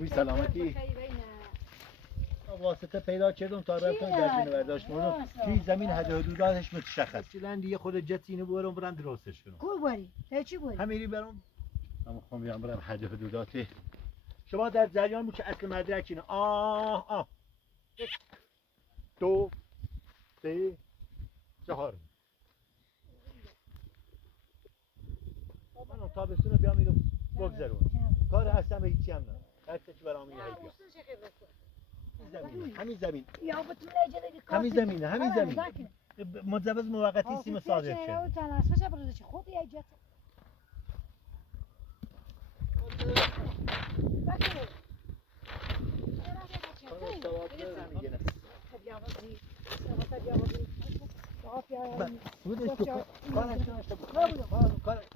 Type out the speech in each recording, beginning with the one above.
خوبی سلامتی؟ واسطه پیدا کردم تا رفتم گردین برداشت کنم توی زمین حد حدوداتش مشخص چلن دیگه خود جت اینو برم درستش کنم کو بری؟ چی بری؟ همیری برم اما خواهم بیام برم حد حدودات شما در جریان بود که اصل مدرک اینه آه 1 2 3 4 من تابستون بیام اینو بگذرونم کار هستم هیچی هم نه هرچه که برام میگه همین زمین همین زمین مجوز موقتی سیم صادر شد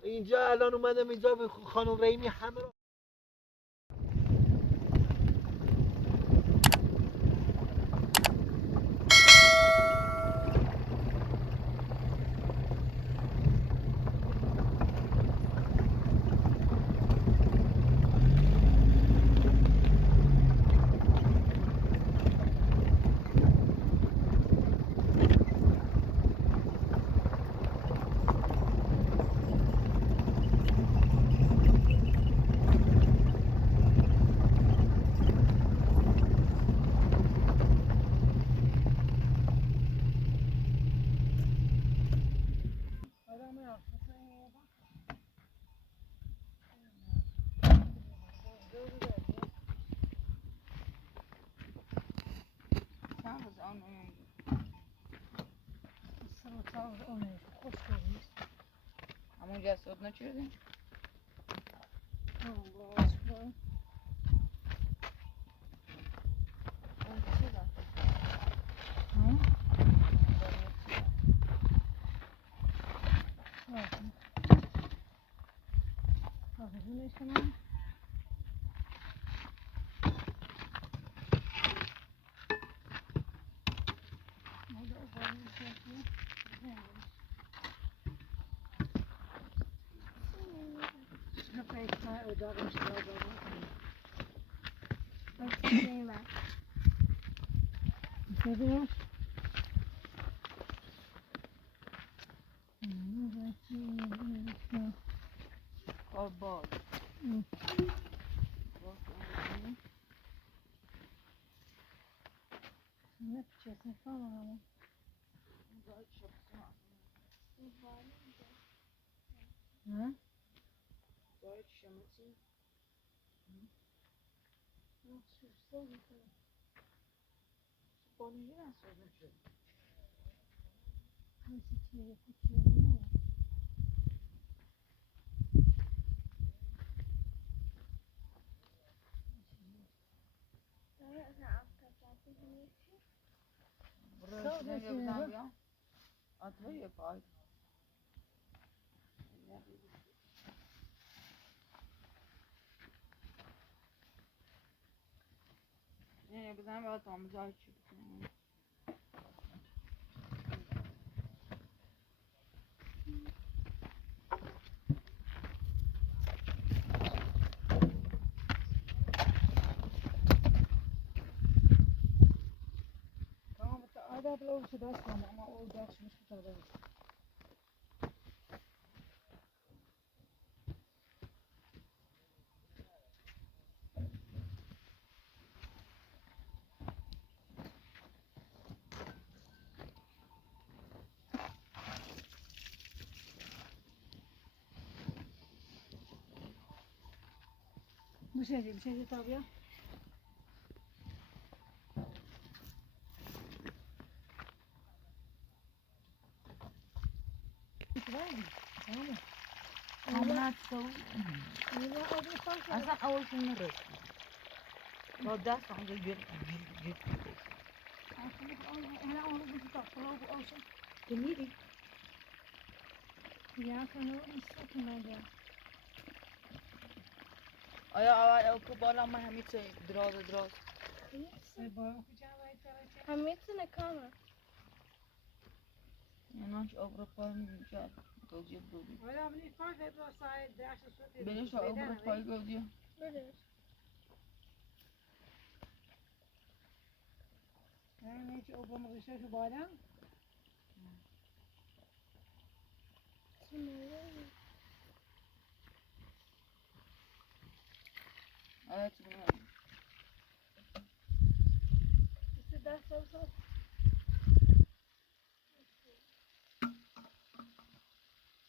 اینجا الان اومدم اینجا خانم رحیمی همه رو همون جسد نچیدیم؟ بزنم باید آموزه چی بکنم هذا بلو شو بس ما أقول ده شو مش بتقدر مش هذي طابية اصلا اول شو نرسل لو دست عنده جد أنا أول بس تطلع بأوشة تميري يا كانوا مستقيم هذا آیا اول که بالا ما همیشه دراز همیشه کامه یعنی اروپا میشه توجیه بودی ولا من يفعل هذا صايد 10 صوت بلش اروپا گودی بدش hiç obamı kışa şu bayram. Evet bunu. İşte ders çalışalım.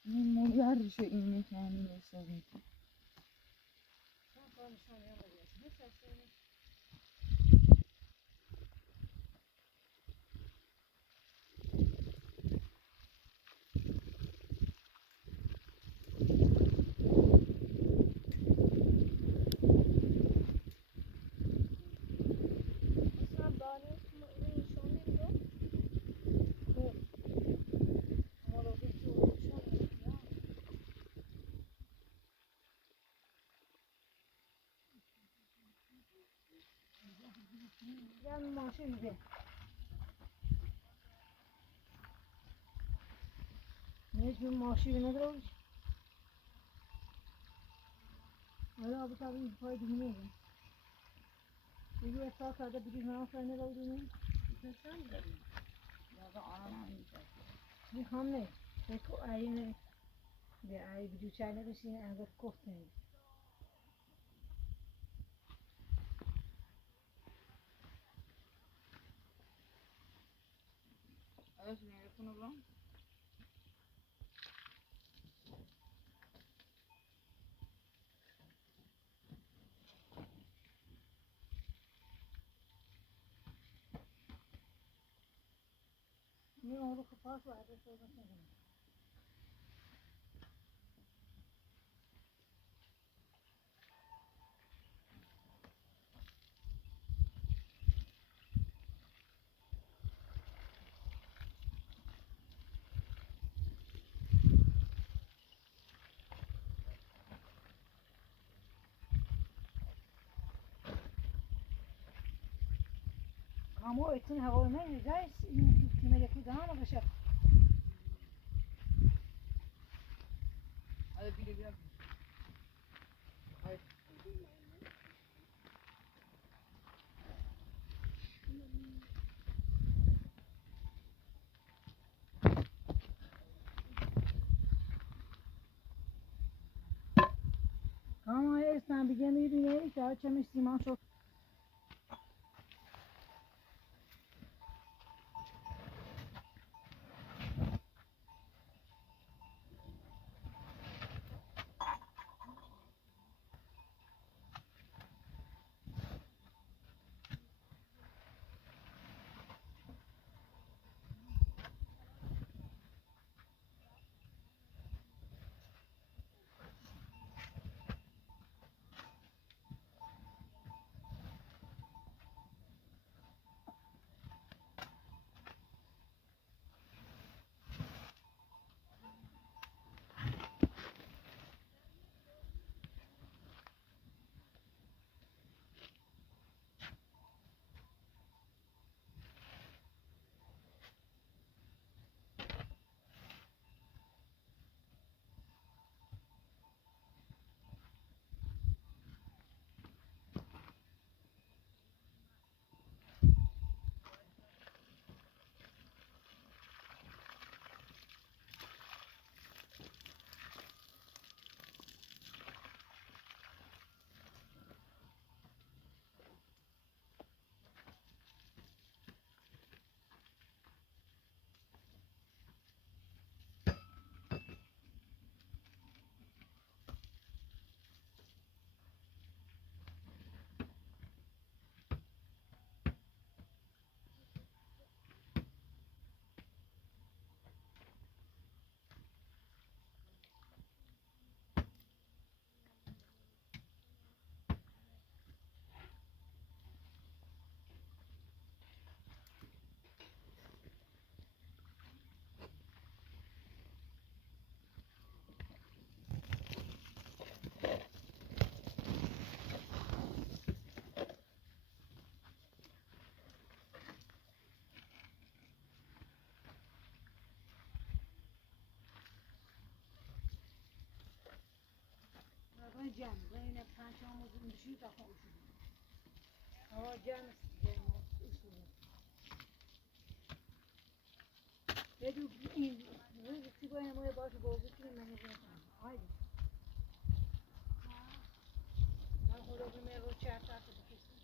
Neler şey imkanı vesaire. Sen konuşan yapabilirsin. Ne seslerini? Sen bari nişanlıyım da. Moradaki oluşan ya. Gel maaşı yüze. Mecbur maaşı yüze nedir olmuş? Öyle abi tabi ifade dinliyorum. Bir esaslarda bir gün nasıl ne olduğunu Sen de ya da anan yiyecek. bir hamle. Peki o ayını bir ay bir düçayla bir şeyin en çok korkmuyor. Evet ne yapın ulan? Ne onu kapat var da söylesin. Ama o etin hava ne güzel, kimeleki daha mı kışa? Hadi bir de bir. Hadi. Ama esna bir gemiyi dinleyelim ki açamış siman çok. Can, yine pençamızın düşüyor da konuşuyor. Hava can ısıtıyor. بدو این چی باید ما باشه گوگل کنیم من نمی‌دونم. آید. من خدا بیمه رو چه تا بکشم.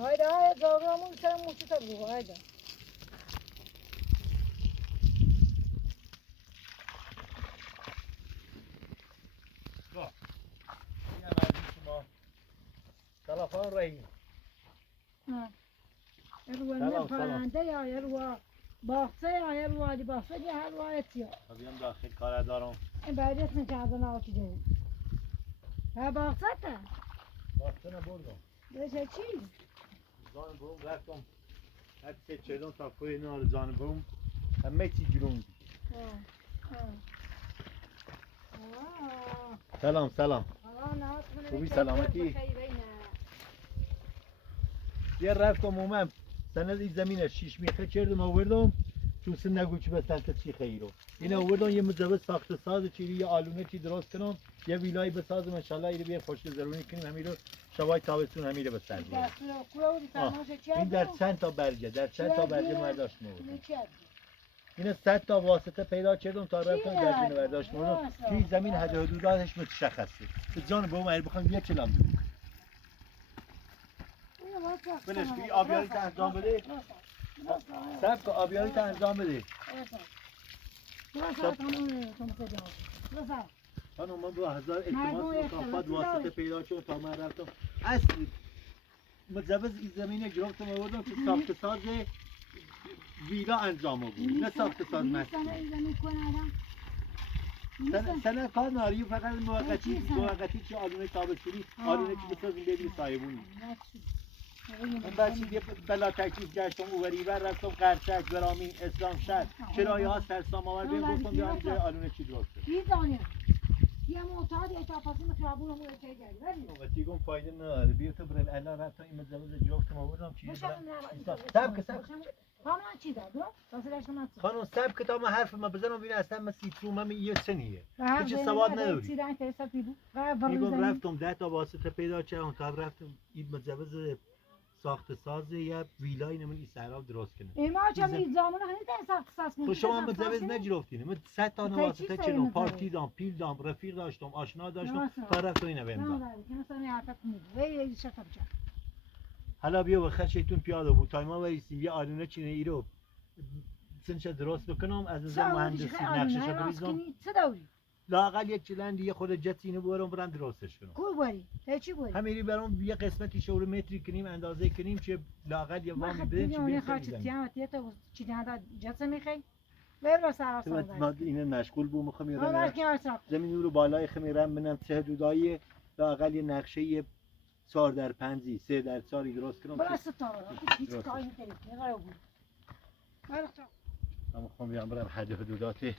آید آید زاغمون سر موچه تا بگو آید. اینم از شما تلفن رهی یه رو سلام، پرنده یا یه رو باغچه یا یه رو عادی باغچه یا هر رو اتیا. بیام داخل کار دارم این باید اسم چند تا چی داری؟ ها باغچه تا؟ واسه نبردم بشه چی؟ زان بروم رفتم هر سه چهلون تا کوی نار زان بروم همه چی جلوم سلام سلام خوبی سلامتی؟ یه رفتم اومم سند این زمین 6 میخه کردم آوردم چون سن نگو چی بستن تا چی خیرو این آوردم یه مزبط ساخت ساز چیری یه آلونه چی درست کنم یه ویلای بسازم انشالله ایره بیه پشت زرونی کنیم همین رو شبای تابستون همین رو بسر بیارم این در چند تا برگه در چند تا برگه برداشت موردم این 100 تا واسطه پیدا کردم تا رفتم گردین برداشت موردم توی زمین حد حدوداتش متشخصه به جان بابا اگه بخوام یک کلام دو بلش توی آبیاری تا انجام بده سب که آبیاری تا انجام بده خانم من 2000 التماس مکافات واسطه پیدا کردم تا من رفتم اصل متزوج این زمینه گرفتم آوردم که ساخت ساز ویلا انجام بود نه ساخت ساز مسکن سنه کار ناری فقط موقتی چی آلونه تابستونی آلونه چی بسازیم ببینی سایبونی من بچه یه بلا تکلیف گشتم اووری بر رفتم قرچک برامین اسلام شهر کرایه ها سرسام آور بیم گفتم بیا اینجا آلونه چی درست کنم یه معتاد یه تفاصیل خیابون همون که گردی وقتی گم فایده نداره بیا تو برای الان رفتم این مزمز گرفتم آوردم چی سب خانم چی داد؟ خانم سب کتاب من حرف ما بزنم ببین اصلا من سیترو من یه سنیه هیچ سواد نداری میگم رفتم 10 تا واسطه پیدا کردم تا رفتم این مزمز ساخت ساز یا ویلای نمون این صحرا درست کنه ایما چم این زامن هنوز در ساخت ساز کنه خب شما مزمز نگرفتین من 100 تا واسطه چلون پارتی دام پیل دام رفیق داشتم آشنا داشتم تا رفتم اینو بهم حالا بیا و خشیتون پیاده بود تا ما وایسیم یه آلونه چینه ای رو سنش درست بکنم از نظر مهندسی نقشش بریزم لااقل یک چلندی یه خود جت اینو برم درستش کنم کو بری چی بری همینی برام یه قسمتی شور متری کنیم اندازه کنیم که لااقل یه وامی بده چی بین خاطر تا چی دادا جت میخوای ببر سر ما اینو مشغول بو میخوام یه زمین رو بالای خمیرم بنم چه حدودای لااقل یه نقشه یه 4 در 5 3 در 4 درست کنم بس تا هیچ کاری نمی‌کنی نگاه بود من میخوام بیام برم حد حدودات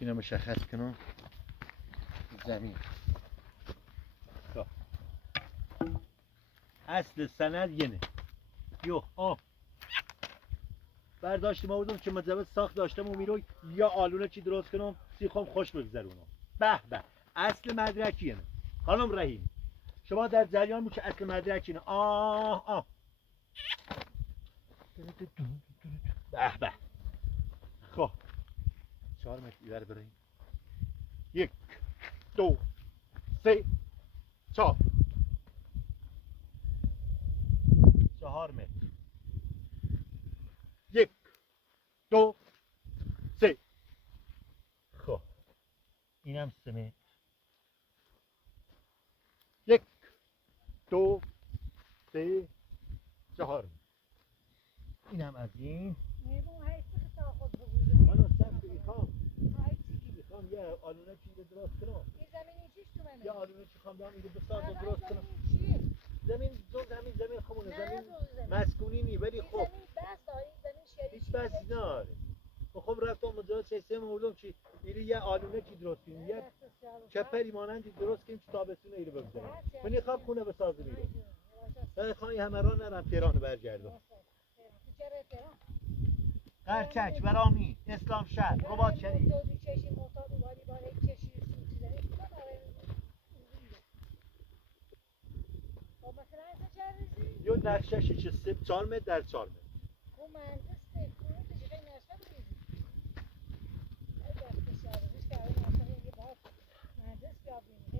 اینو مشخص کنم زمین اصل سند ینه یو برداشتم آوردم که مجوز ساخت داشتم و میروی یا آلونه چی درست کنم سیخم خوش بگذرونم. به به اصل مدرک اینه خانم رحیم. شما در جریان بود که اصل مدرک اینه. آه به به. خب 4 متر ایور بریم. 1 2 3 4 4 متر. 1 2 3. خب اینم 3 متر. 1 2 3 4 متر. اینم از این. منو سب بگیرم. یه آلونه چی درست کنم. یه آلونه چی خواهم دارم اینو بسازم درست کنم. زمین خمونه. زمین مسکونی نی ولی خب هیچ بس ناره. خب رفتم مجاز سیستم آوردم چی اینو یه آلونه چی درست کنیم. یه چپری مانندی درست کنیم چی تابستون اینو بگذاریم. من نخوام خونه بسازم اینو. من خواهم این همه را نرم تهران برگردم. قرچک، برامی، اسلام شهر، رباط شریف. یه نقشش چه 4 متر در 4 متر.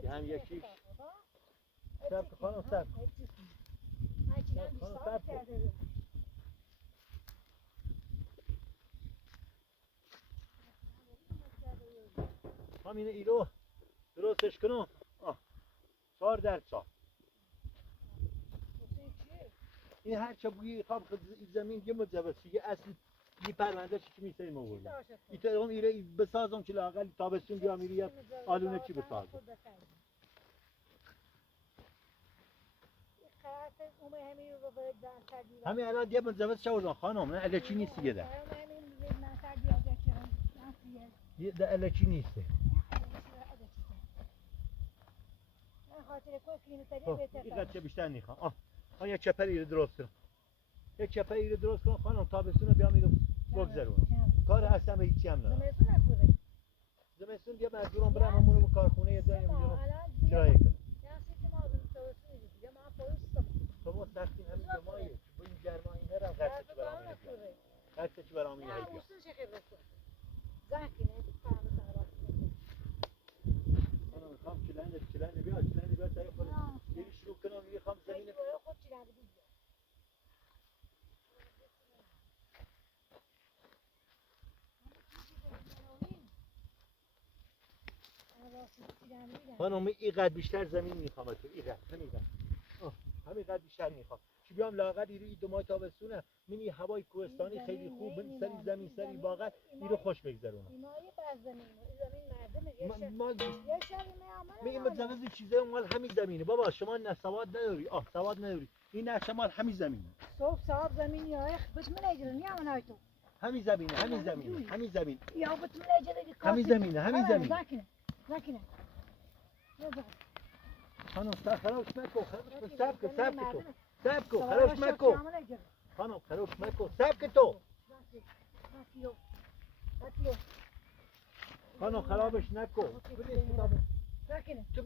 هم یکی سب خانم سب همینه ایرو درستش کنم. 4 در 4. این هر چه بویی خواب زمین یه مجوزی یه اصل یه پرونده چی میسه ما بردم این ترام ایره بسازم که لاقل تابستون بیام میری یه آلونه چی بسازم. همین الان یه مجوز شوردم خانم نه الکی نیست یه ده الکی نیسته. این چه بیشتر نیخوام. یه چپری رو درست کنم. یه چپری رو درست کنم خانم تابستون رو بیام اینو بگذرونم. کار اصلا به هیچی هم ندارم. زمستون یه مزدورم برم همون رو کارخونه یه جایی میذارم کرایه کنم. شما سختی همین جمعیه با این گرمایی نرم قرصه چی برام اینه هیدیا. خانم میخوام چلنده بیاد سایه خودم یه شروع کنم یه خواهم زمینه خانم اینقدر بیشتر زمین میخوام تو اینقدر همینقدر بیشتر میخوام چی بیام لاغر این 2 ماه تابستونه منی هوای کوهستانی خیلی خوب سری زمین سری باغت اینو خوش بگذرونم. این مجوز چیزای مال همین زمینه بابا شما نه سواد نداری. سواد نداری این نقشه مال همین زمینه. صبح ساعت زمین یا بتمن اجرنی اما تو همین زمینه یا بتمن اجرنی همین زمینه زاكنه خانم خرابش نکن سب کن خرابش نکن خانم خرابش نکن سب کن تو خانم خرابش نکن تو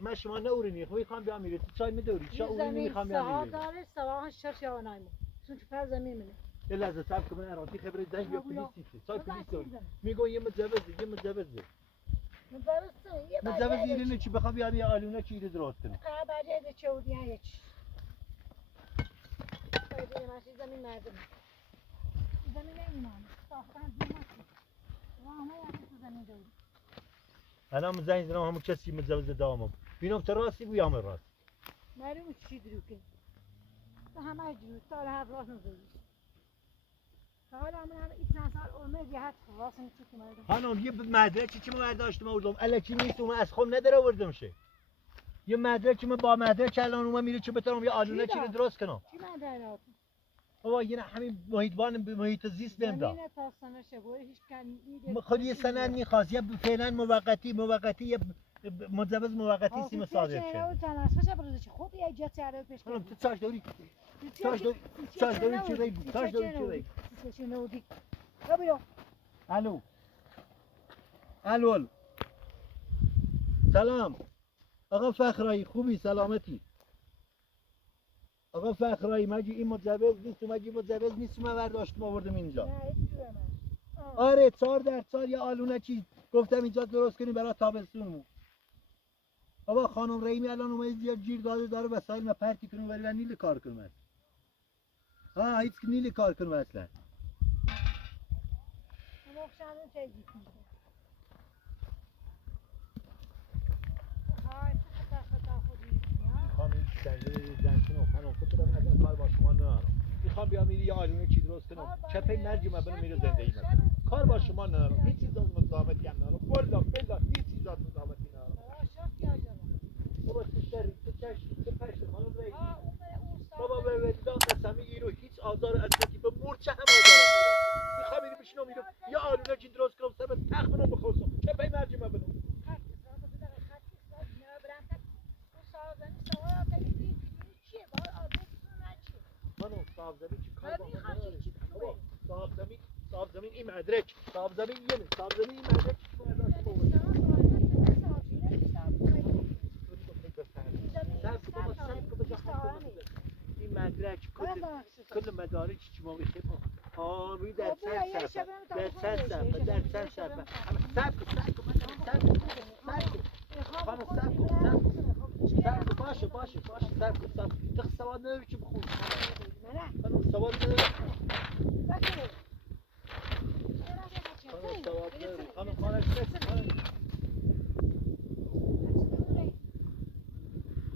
من شما نورینی خوی خواهم بیام میره تو چای میدوری چا اونی میخوام بیام میره داره سواها شش یا نایمو چون که فرض میمونه یه لحظه صبر کن من ارانتی خبر ده یا پلیسی چای پلیس داری میگم یه مجوزه مجوز ایرینه چی بخوام بیام یه آلونه چی درست کنم بعد چه ودی هیچ زمین مردم زمین نمیمونه ساختن زمین الان زنگ زدم همون کسی مجوز دامم بینم تو راستی بیام راست معلومه چی دروکه تو همه جور سال هفت راست نزدی حالا من این سال امید یه هفت راست چی که مردم خانم یه مدرکی که من برداشتم آوردم الکی نیست اون از خم نداره آوردم شه یه مدرکی من با مدرک الان اون میره چه بتونم یه آلونه چی رو درست کنم چی مدرک بابا یه همین محیط زیست بهم داد زمین تا سنه شبوه هیچ کن خود یه سند میخواست یه فعلا موقتی یه مجوز موقتی سیم صادر نه شد. تناسش بروز چی خود یه جات سر پیش خانم تو چاش داری چی رای بود؟ چاش داری چی رای؟ چی نودی؟ ببینم. الو. الو. سلام. آقا فخرایی خوبی سلامتی. آقا فخرایی مگه این مجوز نیست مگه مجوز نیست من برداشتم آوردم اینجا. نه هیچ جوره من. آره 4 یه آلونه چی گفتم اینجا درست کنیم برای تابستون. بابا خانم رحیمی الان اومد زیاد جیر داده داره وسایل ما پرتی کنیم ولی نیل کار کنم. ها هیچ نیل کار کنم اصلا. مخشانم چیزی کنه. های خدا خودی. خانم جنسون خانم خود رو مثلا کار با شما ندارم. میخوام بیام یه آلونه چی درست کنم. چپه مرجی ما برم میره زندگی مثلا. کار با شما ندارم. هیچ چیز از مزاحمتی هم ندارم. والله هیچ چیز از مزاحمتی ندارم. بابا تو پشت خانم رایی بابا به وجدان قسمی اینو هیچ آزار اصلی به مورچه هم آزارم میرسه میخوام اینو بشینم اینو یا آلونه چی درست کنم سر تخت منو بخورسم چه پی مرجی من بدم خانم صاحب زمین چی کار با من نداره بابا صاحب زمین این مدرک صاحب زمین اینه صاحب زمین این مدرک چی باید داشته این مدرک کل مدارک چی ما میشه آبی در چند صفحه باشه تخ سواد نداری که بخونی خانم سواد نداری خانم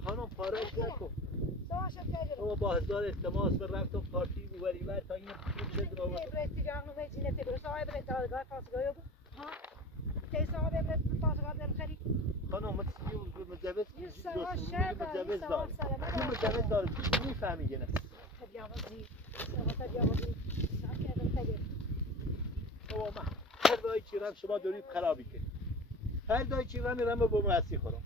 خانم پارش نکن بابا با هزار التماس و رفتم پارتی بوری بر تا این پول بده بابا خانم مجوز داره میفهمی گنه بابا من هر دایی چیرم شما دارید خرابی کنید هر دایی چیرم میرم با مسی خورم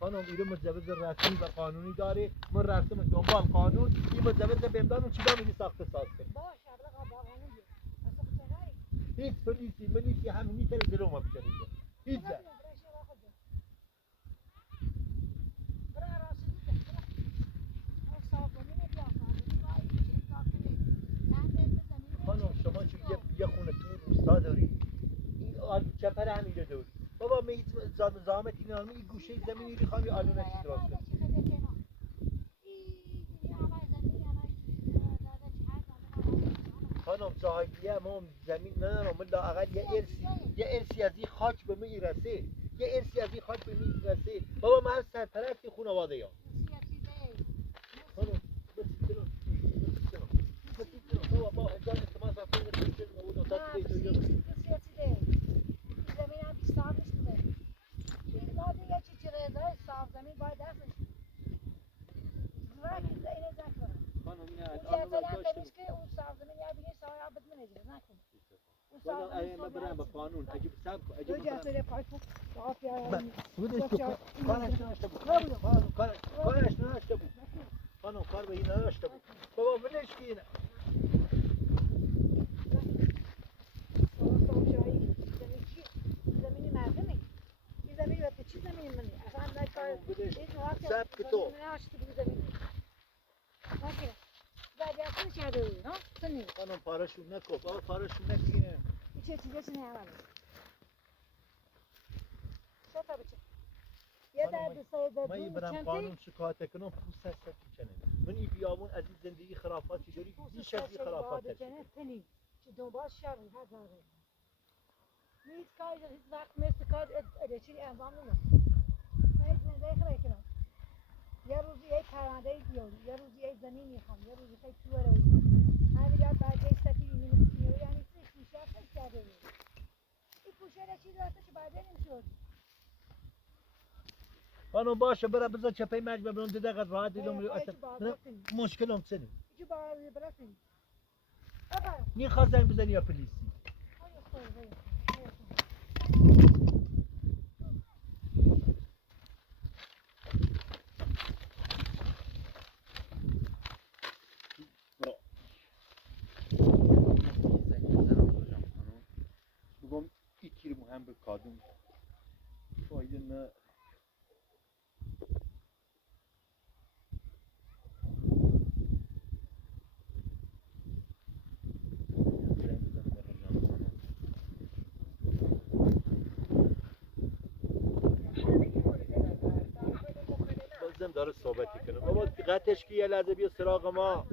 خانم ایره مجوز رسمی و قانونی داره من رفتم دنبال قانون این مجوز بمدان و چیزا میگی ساخته ساز کنید هیچ پلیسی همین میتره درو ما بکنید هیچ زن خانم شما چون یه خونه تو روستا داری این چپر همینجا داری بابا من هیچ زامت این آلمه این گوشه زمینی رو خواهی آلونه چیز راست کنی خانم جاهیه ما زمین ندارم من لااقل یه ارسی از این خاک به من رسه یه ارسی از این خاک به من رسه بابا من سرپرستی خانواده یا خانم بابا با هزار التماس رفتم نتیجه نمود و تا خانم این والله ما برام با قانون اجيب سابق اجيب خانم کار به این نداشته بود بابا ولش کن سابق تو خانم پارشون نکن بابا پارشون نکنه من یه برم قانون شکایت کنم پوست هست کنه من این بیابون از این زندگی خرافاتی داری بیش از این خرافات هست هیچ کاری هیچ وقت مثل کار ادچی انجام نمیدم من هیچ زندگی خیلی کنم یه روزی یک پرونده بیاری یه روزی یک زمین میخوام یه روزی خیلی تو رو همینجا برگشت سفیر اینو میاری یعنی چی پوشه خیلی کرده این پوشه را چی داشته که بعد نمیشد خانم باشه برا بذار چپه مجمع برام 2 دقیقه راحت دیدم مشکلم چنه چی باید برسیم بفرم. میخواد زنگ بزنی یا پلیسی؟ آیا خیلی خیلی. برو. زنگ بزنم روشن خانم. بگم ایکی رو هم به کادوم فایده نه. زنگ بزنم به روشن خانم. بازم داره صحبتی کنه. بابا قطعش کی یه لحظه بیا سراغ ما.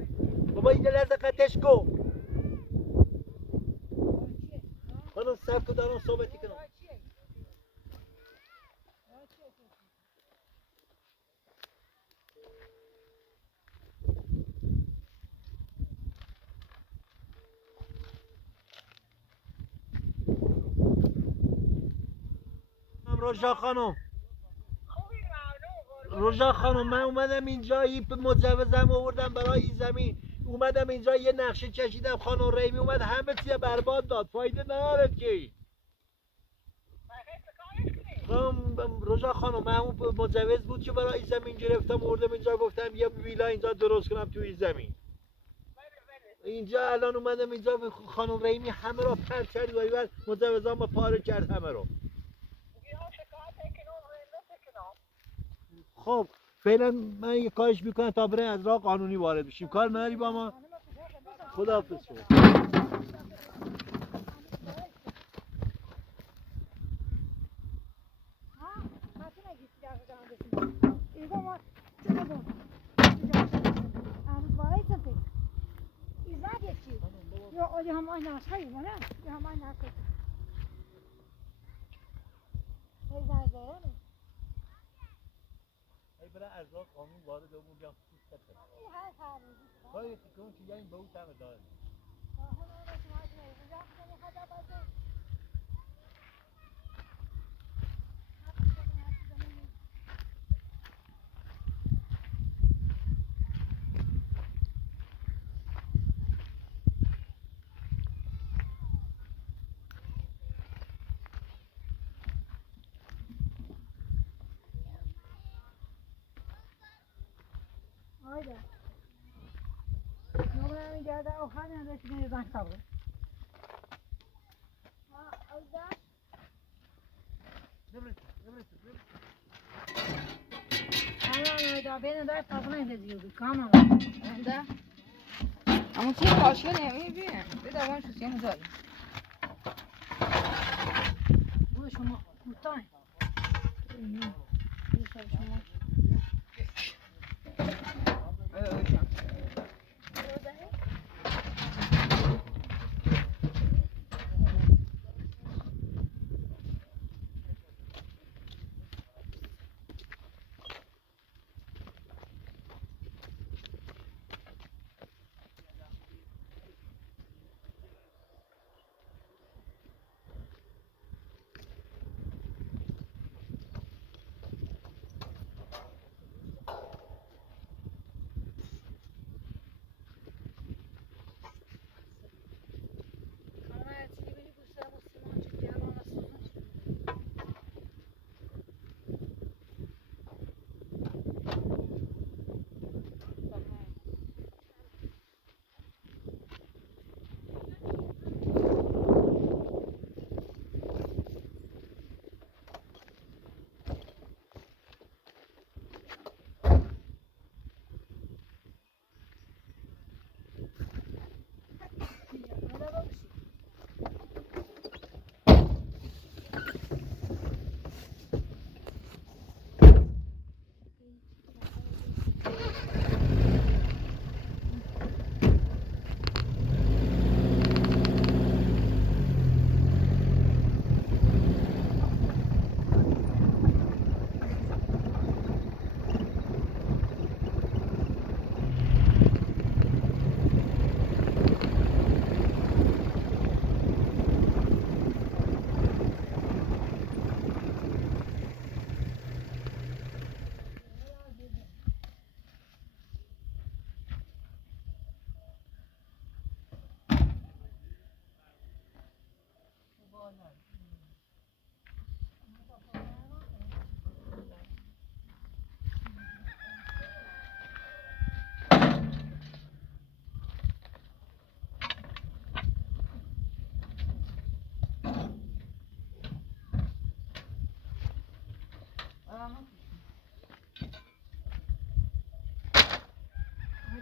بابا یه لحظه قطعش کو. خانم صبر کن دارم صحبتی کنم. روژا خانم روژا خانم من اومدم اینجا مجوزم آوردم برای این زمین اومدم اینجا یه نقشه کشیدم خانم ریمی اومد همه چیه برباد داد فایده نداره که روژا خانم من اون مجوز بود که برای این زمین گرفتم آوردم اینجا گفتم یه ویلا اینجا درست کنم توی این زمین اینجا الان اومدم اینجا خانم ریمی همه را پرچری و بعد مجوزام ما پاره کرد همه رو خب فعلا من یه کارش میکنم تا برای از راه قانونی وارد بشیم کار نداری با ما خداحافظ شما یا هم آن ناس هایی نه یا هم آن ناس هایی ای برای از راه قانون وارد بشیم بیام کاری که اون که یعنی به اون تمه داره Haydi. Numara'nı geldi, o hani resmini ben savrum. Ha, orada. Hayda, beni de tabuna ediyorduk, tamam. ده اما چه کاشی نمیبینه به دوان شو سیم زاری Bu şuma, muhtemelen. Bu şuma.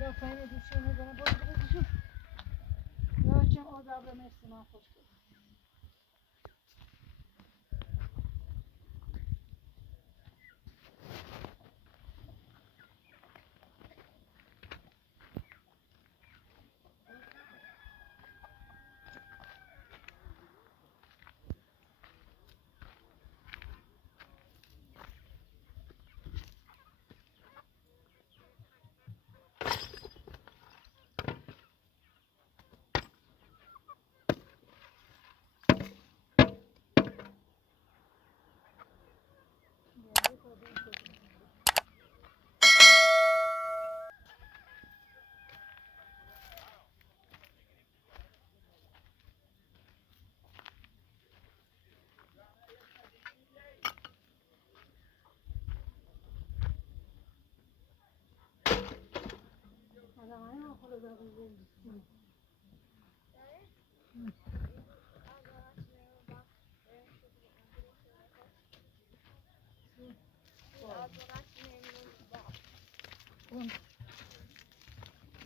Sonra sayın edişini bana bozdurucu. Göreceğim o da abla mevsime hoş geldin.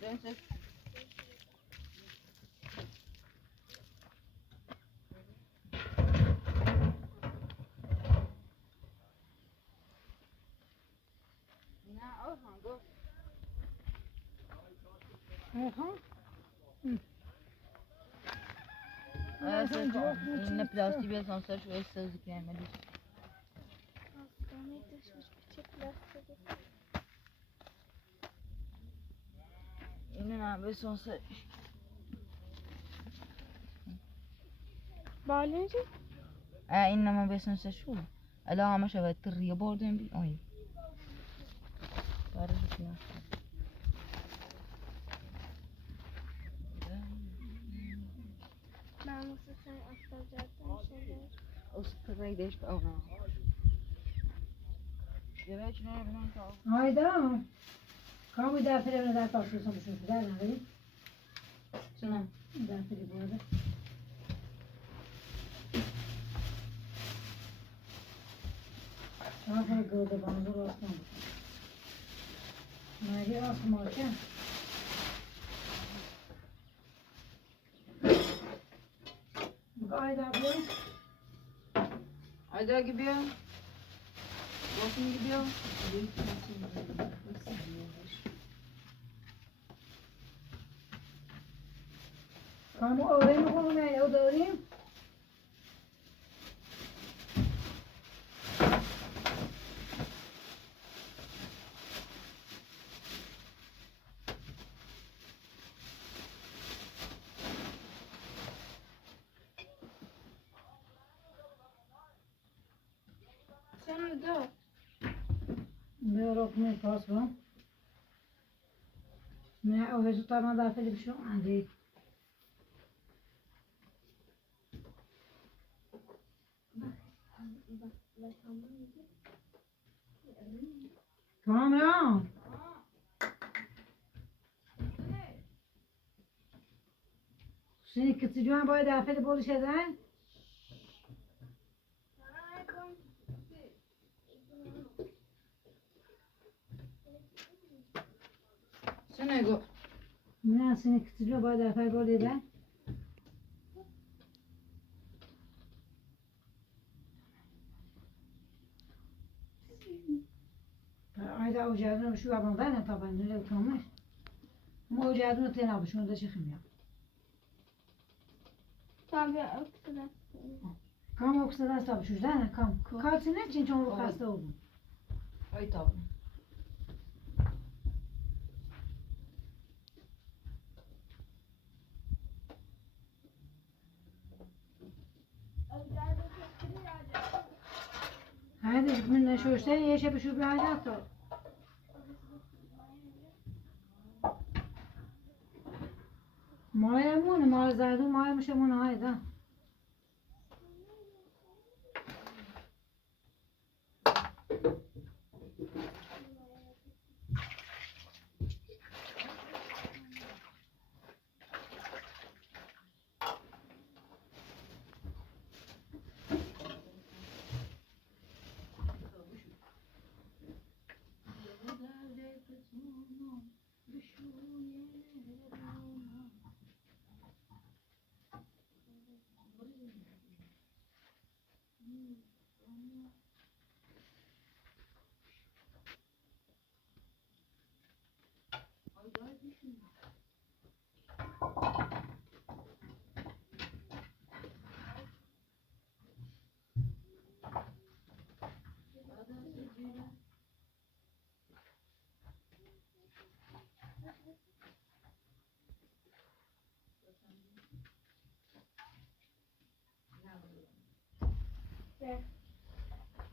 Prenses. نه آها گفت این پلاستیک به سانسر شو استفاده کنیم Hastaneye düşmüş bir çift lastik. اینو نه به سانسر Bağlayınca این نما به سانسر شو الان همه شود تریه بردیم بی آی برای کنم ben bu sefer aktaracaktım şeyler. استفاده دیش به اونا یه وقت نه بنام تا Hayda. Kamu derslerine ders alıyorsun bu çocuk. Nereden vereyim? شنو Dersleri bu arada. Daha sonra gördü bana zor aslan. Nerede asım alacağım? Bak Ayda abla. Ayda gidiyor. Bakın gidiyor. Kamu öğrenme konu ne? O da öğreneyim. Sen de Meu okumuş pasvam. Ne o resultana da afeli bir şey olmadı. Tamam ya. Seni kıtıcıma böyle afeli bol şeyden. شنو يقول Ne seni kıtıcıma böyle afeli bol eden. Ayda ocağını şu yabandan ne tabancayla utanmış. Ama ocağını öten aldı şunu da çıkayım ya. tabii aktarak. Kam okusa da tabii şu yüzden kam. Kalsın ne için çoğunluk hasta oldum. اي طبعا Hadi minne şu işte yaşa bir şu bir hayat o. Maya mı ne maya zaydı maya mı şey mı ne hayda.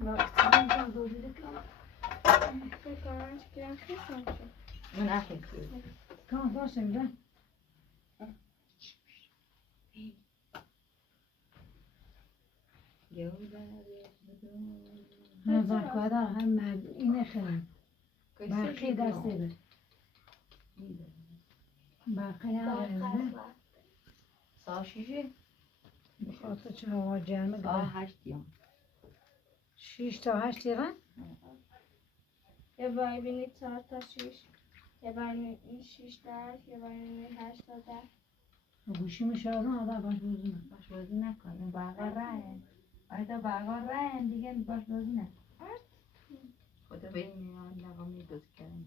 وقتی میگم دوزیده کنم فکر کنم شکرم خیستم شد. من اخیر کام باشه میده من وقت هم مرد اینه خیلی برقی دسته ده برقی نداره ساعت 6 بخاطر چه هوا گرمه ساعت گره 8 یا 6 تا 8 دقیقه یه بار بینید 4 تا 6 یه بار بینید 6 تا 8 یه بار بینید 8 تا 10 گوشی میشه آدم آدم باش بازی نکنه. باش بازی نکنه برقا راه آیتا برقا راه دیگه باش بازی نکن خدا به این میان نقا میدوز کردن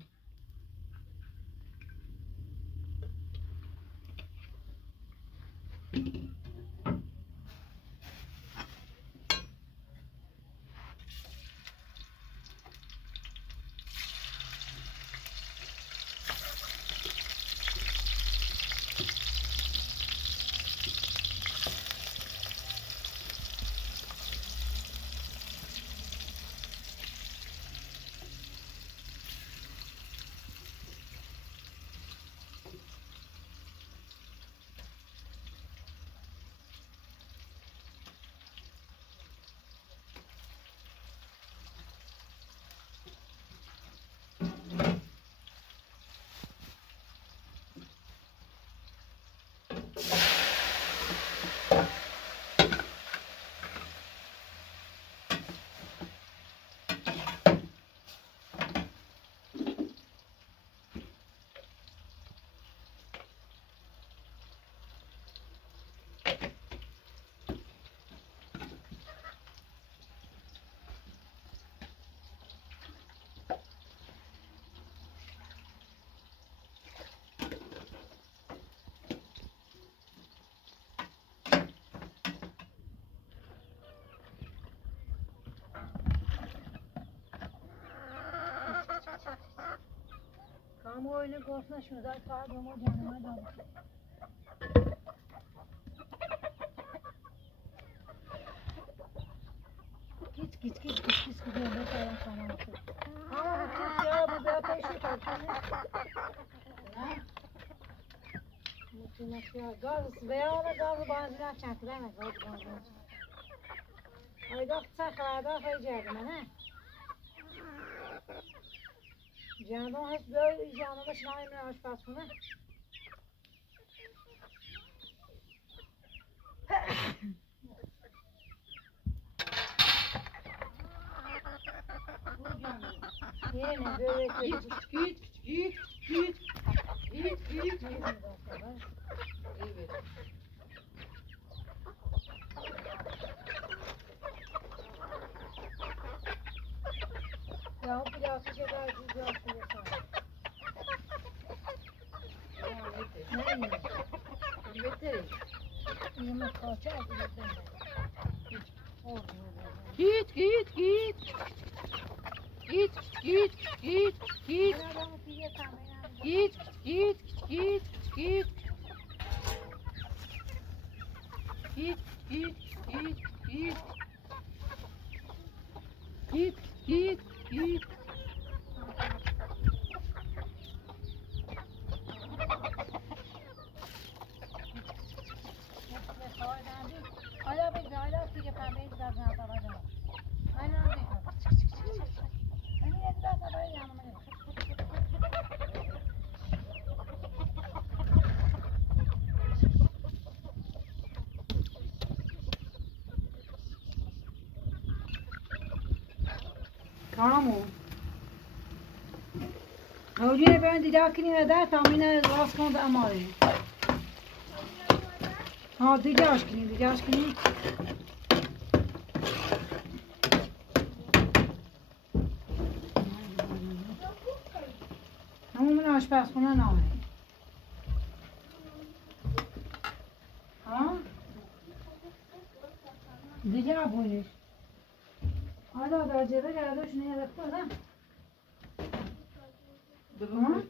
کام oyunu korkma şurada pardon o canıma da git gidiyor ne kadar sana olsun ama bu tut ya bu da ateşi kalkıyor Mutlu ya gaz veya ona gazı bazılar çakılamaz ayda saklarda koyacaktım ha Canım hep böyle canıma şinayla aşpasını. Yine böyle git evet Ya bir ateş eder güzel suya sahip. Ne beter yemek kaçar bilirden. git Hala bir hala size pembeyi biraz daha alacağım. Aynen öyle. Hani ne biraz daha yanıma gel. Kamu. Hoje ben didakini da tamine raskon da amare. Ha didaskini. همون آشپزخونه نامه ها دیگه نبودش حالا درجه گردش نیرد کنم ها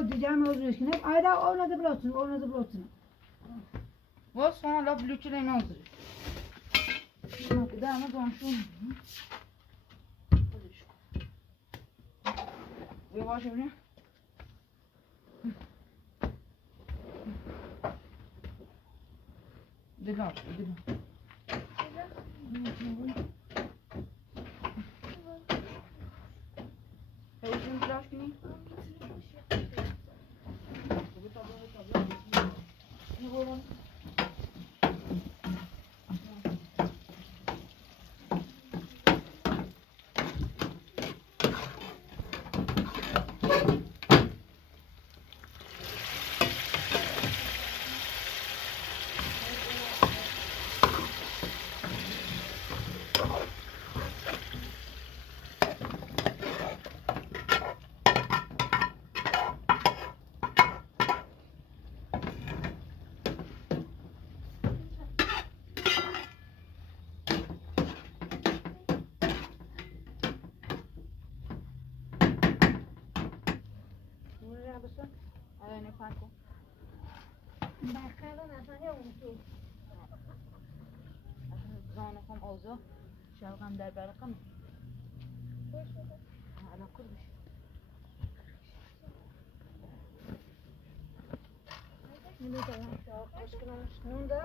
o diyeceğim özür dilerim. Ayda oynadı bulotsun. Vad fan la bluchen är någon. Det där med de som. Vi var så nu. Det låter det. Hej, sen flaskan. نه پاکو. بخیران اصلا نمی‌شه. زانو هم اوضاع شلغم در برقم. الان کل بشه. نمی‌دونم شاید خوشگلش نونده.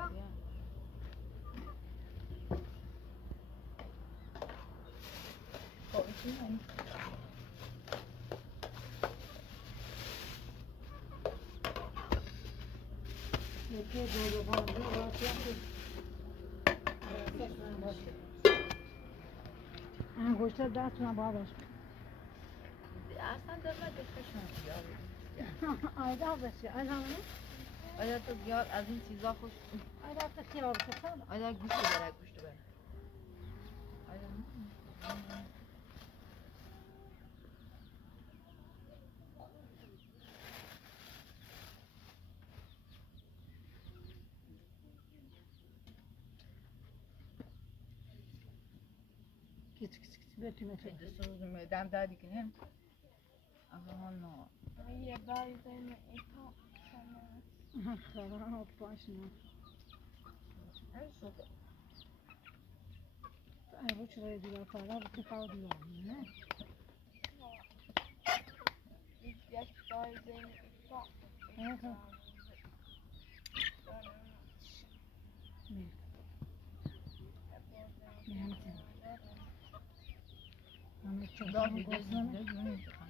یکی دو پنجه واسه انگشت دستم باش. اصلا در دستشون آیدا بشه آیدا آیا تو بیار از این چیزا خوش آیدا تا خیار بکنم آیا گوشت برای گوشت برای آیا کیت بتونه تو دستور دم دادی کنیم اما نه یه باری زنی ایتا خبرم باش نه ای چرا دیگه فردا به خود دیوار نه یک باری زنی ایتا همه چیزا رو گفتم